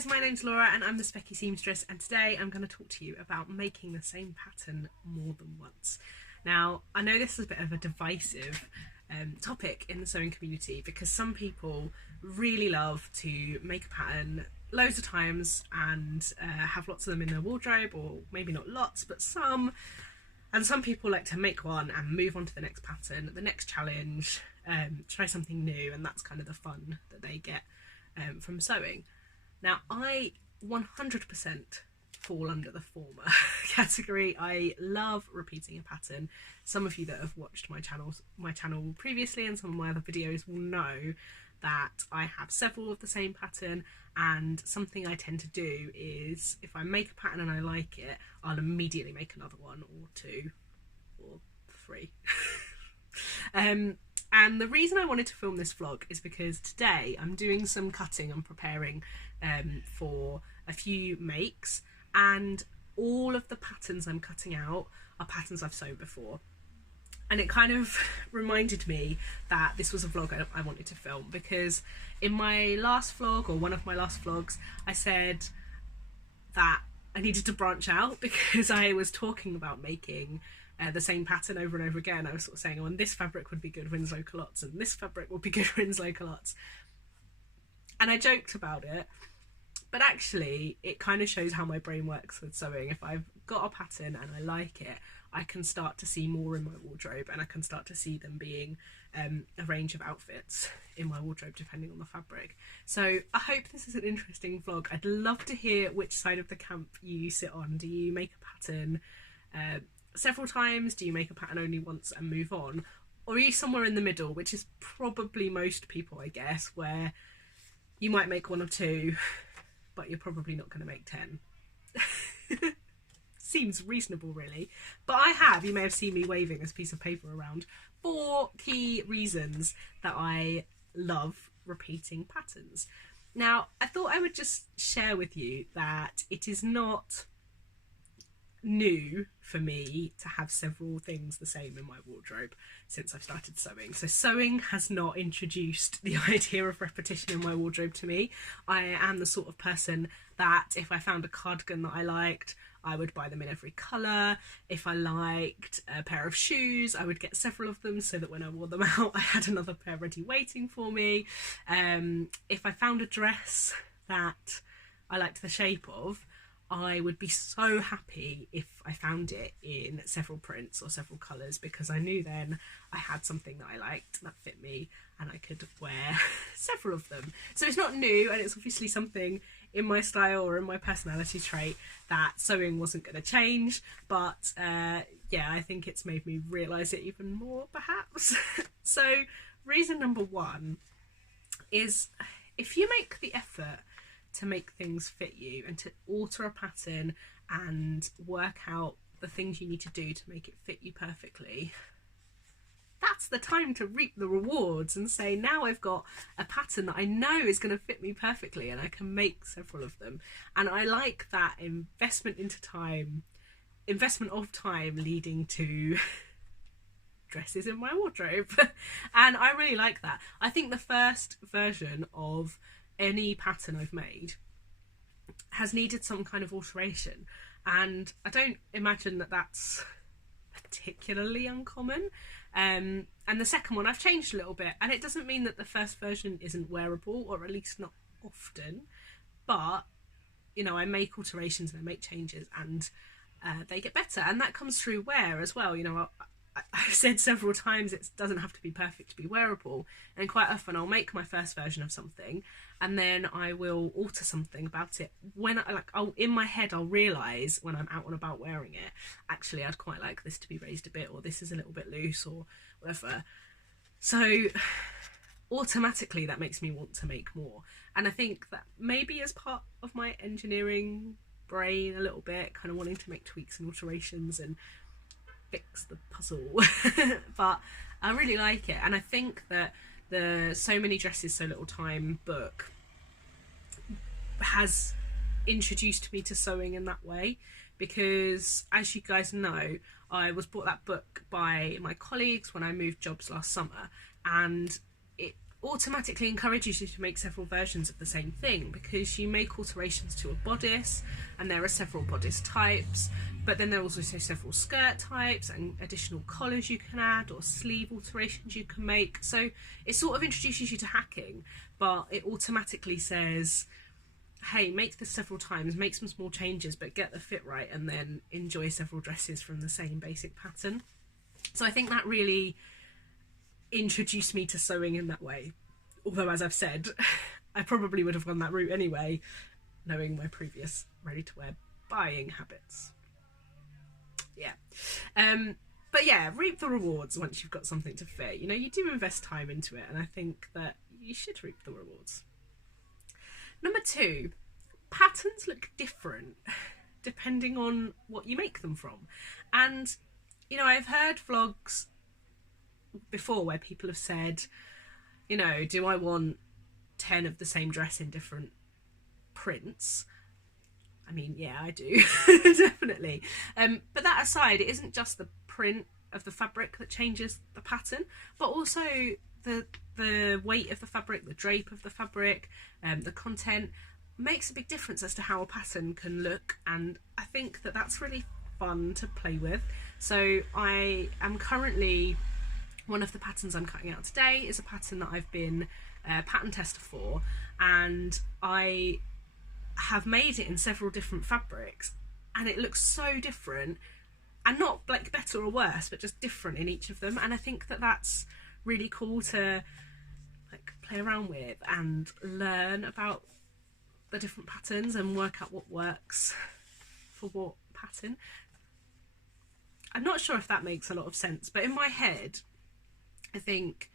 guys, my name's Laura and I'm the Specky Seamstress, and today I'm going to talk to you about making the same pattern more than once. Now, I know this is a bit of a divisive topic in the sewing community because some people really love to make a pattern loads of times and have lots of them in their wardrobe, or maybe not lots but some, and some people like to make one and move on to the next pattern, the next challenge, try something new, and that's kind of the fun that they get from sewing. Now, I 100% fall under the former category. I love repeating a pattern. Some of you that have watched my channel previously and some of my other videos will know that I have several of the same pattern, and something I tend to do is if I make a pattern and I like it, I'll immediately make another one or two or three. And the reason I wanted to film this vlog is because today I'm doing some cutting and preparing for a few makes, and all of the patterns I'm cutting out are patterns I've sewn before. And it kind of reminded me that this was a vlog I wanted to film, because in my last vlog, or one of my last vlogs, I said that I needed to branch out because I was talking about making the same pattern over and over again. I was sort of saying, oh, and this fabric would be good Winslow culottes, and this fabric would be good Winslow culottes. And I joked about it, but actually it kind of shows how my brain works with sewing. If I've got a pattern and I like it, I can start to see more in my wardrobe, and I can start to see them being a range of outfits in my wardrobe depending on the fabric. So I hope this is an interesting vlog. I'd love to hear which side of the camp you sit on. Do you make a pattern several times? Do you make a pattern only once and move on? Or are you somewhere in the middle, which is probably most people, I guess, where you might make one or two, but you're probably not going to make 10. Seems reasonable, really. But you may have seen me waving this piece of paper around, 4 key reasons that I love repeating patterns. Now, I thought I would just share with you that it is not new for me to have several things the same in my wardrobe since I've started sewing. So sewing has not introduced the idea of repetition in my wardrobe to me. I am the sort of person that if I found a cardigan that I liked, I would buy them in every colour. If I liked a pair of shoes, I would get several of them so that when I wore them out, I had another pair ready waiting for me. If I found a dress that I liked the shape of, I would be so happy if I found it in several prints or several colours, because I knew then I had something that I liked that fit me and I could wear several of them. So it's not new, and it's obviously something in my style or in my personality trait that sewing wasn't going to change, but yeah, I think it's made me realise it even more perhaps. So reason number 1 is, if you make the effort to make things fit you and to alter a pattern and work out the things you need to do to make it fit you perfectly, that's the time to reap the rewards and say, now I've got a pattern that I know is going to fit me perfectly and I can make several of them. And I like that investment of time leading to dresses in my wardrobe. And I really like that. I think the first version of any pattern I've made has needed some kind of alteration, and I don't imagine that that's particularly uncommon. And the second one I've changed a little bit, and it doesn't mean that the first version isn't wearable, or at least not often, but you know, I make alterations and I make changes, and they get better, and that comes through wear as well. You know, I've said several times it doesn't have to be perfect to be wearable, and quite often I'll make my first version of something and then I will alter something about it. When in my head I'll realise when I'm out and about wearing it, actually I'd quite like this to be raised a bit, or this is a little bit loose, or whatever. So automatically that makes me want to make more, and I think that maybe as part of my engineering brain a little bit, kind of wanting to make tweaks and alterations and fix the puzzle. But I really like it, and I think that the So Many Dresses So Little Time book has introduced me to sewing in that way, because as you guys know, I was bought that book by my colleagues when I moved jobs last summer, and it automatically encourages you to make several versions of the same thing, because you make alterations to a bodice, and there are several bodice types, but then there are also several skirt types and additional collars you can add, or sleeve alterations you can make. So it sort of introduces you to hacking, but it automatically says, hey, make this several times, make some small changes, but get the fit right, and then enjoy several dresses from the same basic pattern. So I think that really introduced me to sewing in that way. Although, as I've said, I probably would have gone that route anyway, knowing my previous ready-to-wear buying habits. Yeah. But yeah, reap the rewards once you've got something to fit. You know, you do invest time into it, and I think that you should reap the rewards. Number 2, patterns look different depending on what you make them from. And, you know, I've heard vlogs before where people have said, you know, do I want 10 of the same dress in different prints? I mean, yeah, I do, definitely. But that aside, it isn't just the print of the fabric that changes the pattern, but also the weight of the fabric, the drape of the fabric, the content makes a big difference as to how a pattern can look. And I think that that's really fun to play with. So I am currently, one of the patterns I'm cutting out today is a pattern that I've been pattern tester for, and I have made it in several different fabrics, and it looks so different, and not like better or worse, but just different in each of them. And I think that that's really cool to like play around with and learn about the different patterns and work out what works for what pattern. I'm not sure if that makes a lot of sense, but in my head I think,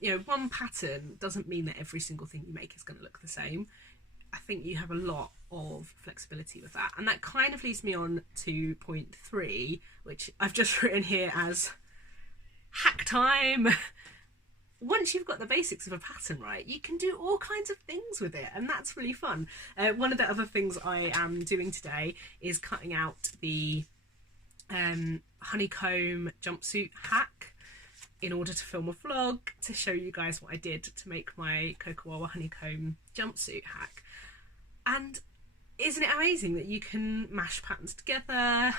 you know, one pattern doesn't mean that every single thing you make is going to look the same. I think you have a lot of flexibility with that. And that kind of leads me on to point 3, which I've just written here as hack time. Once you've got the basics of a pattern right, you can do all kinds of things with it, and that's really fun. One of the other things I am doing today is cutting out the honeycomb jumpsuit hack in order to film a vlog to show you guys what I did to make my Cocoa honeycomb jumpsuit hack. And isn't it amazing that you can mash patterns together,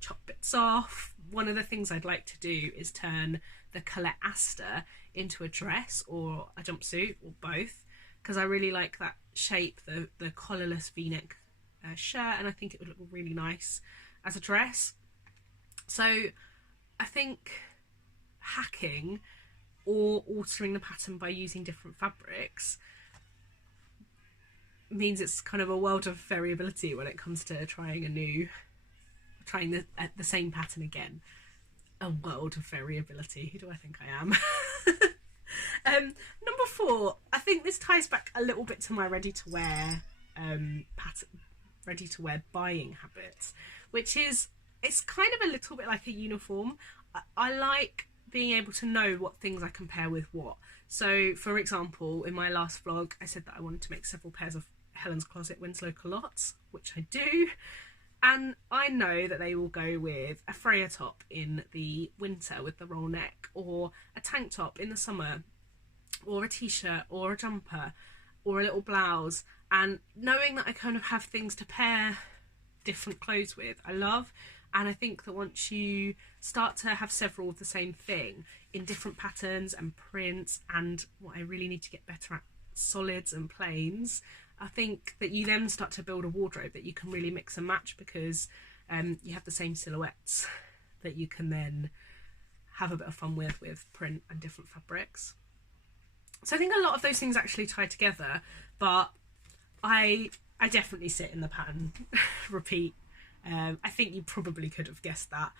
chop bits off? One of the things I'd like to do is turn the Colette Aster into a dress or a jumpsuit, or both, because I really like that shape, the collarless v-neck shirt, and I think it would look really nice as a dress. So I think hacking or altering the pattern by using different fabrics means it's kind of a world of variability when it comes to trying the same pattern again. A world of variability. Who do I think I am? Number 4, I think this ties back a little bit to my ready-to-wear buying habits, which is, it's kind of a little bit like a uniform. I like being able to know what things I compare with what. So, for example, in my last vlog, I said that I wanted to make several pairs of Helen's Closet Winslow culottes, which I do. And I know that they will go with a Freya top in the winter with the roll neck, or a tank top in the summer, or a t-shirt, or a jumper, or a little blouse. And knowing that I kind of have things to pair different clothes with, I love. And I think that once you start to have several of the same thing in different patterns and prints, and what I really need to get better at, solids and plains, I think that you then start to build a wardrobe that you can really mix and match, because you have the same silhouettes that you can then have a bit of fun with print and different fabrics. So I think a lot of those things actually tie together, but I definitely sit in the pattern repeat. I think you probably could have guessed that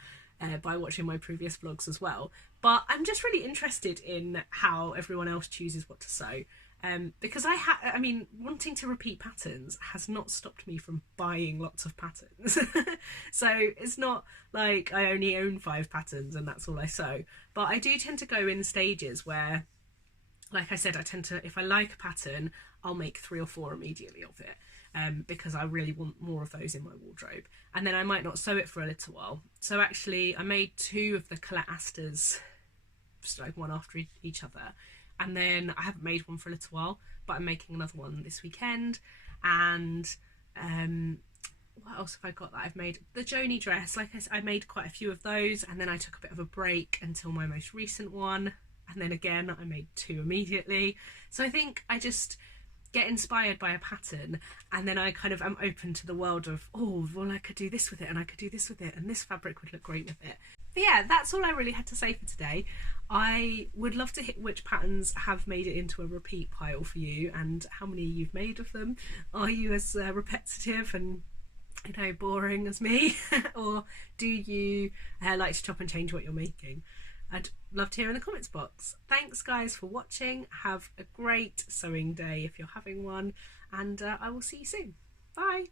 by watching my previous vlogs as well. But I'm just really interested in how everyone else chooses what to sew. Because I mean, wanting to repeat patterns has not stopped me from buying lots of patterns. So it's not like I only own 5 patterns and that's all I sew. But I do tend to go in stages where, like I said, I tend to, if I like a pattern, I'll make 3 or 4 immediately of it. Because I really want more of those in my wardrobe, and then I might not sew it for a little while. So actually I made 2 of the Colette Asters, like one after each other, and then I haven't made one for a little while, but I'm making another one this weekend. And what else have I got that I've made? The Joni dress, like I made quite a few of those, and then I took a bit of a break until my most recent one, and then again I made 2 immediately. So I think I just get inspired by a pattern, and then I kind of am open to the world of, oh well, I could do this with it, and I could do this with it, and this fabric would look great with it. But yeah, that's all I really had to say for today. I would love to hear which patterns have made it into a repeat pile for you, and how many you've made of them. Are you as repetitive and boring as me, or do you like to chop and change what you're making? I'd love to hear in the comments box. Thanks guys for watching. Have a great sewing day if you're having one, and I will see you soon. Bye.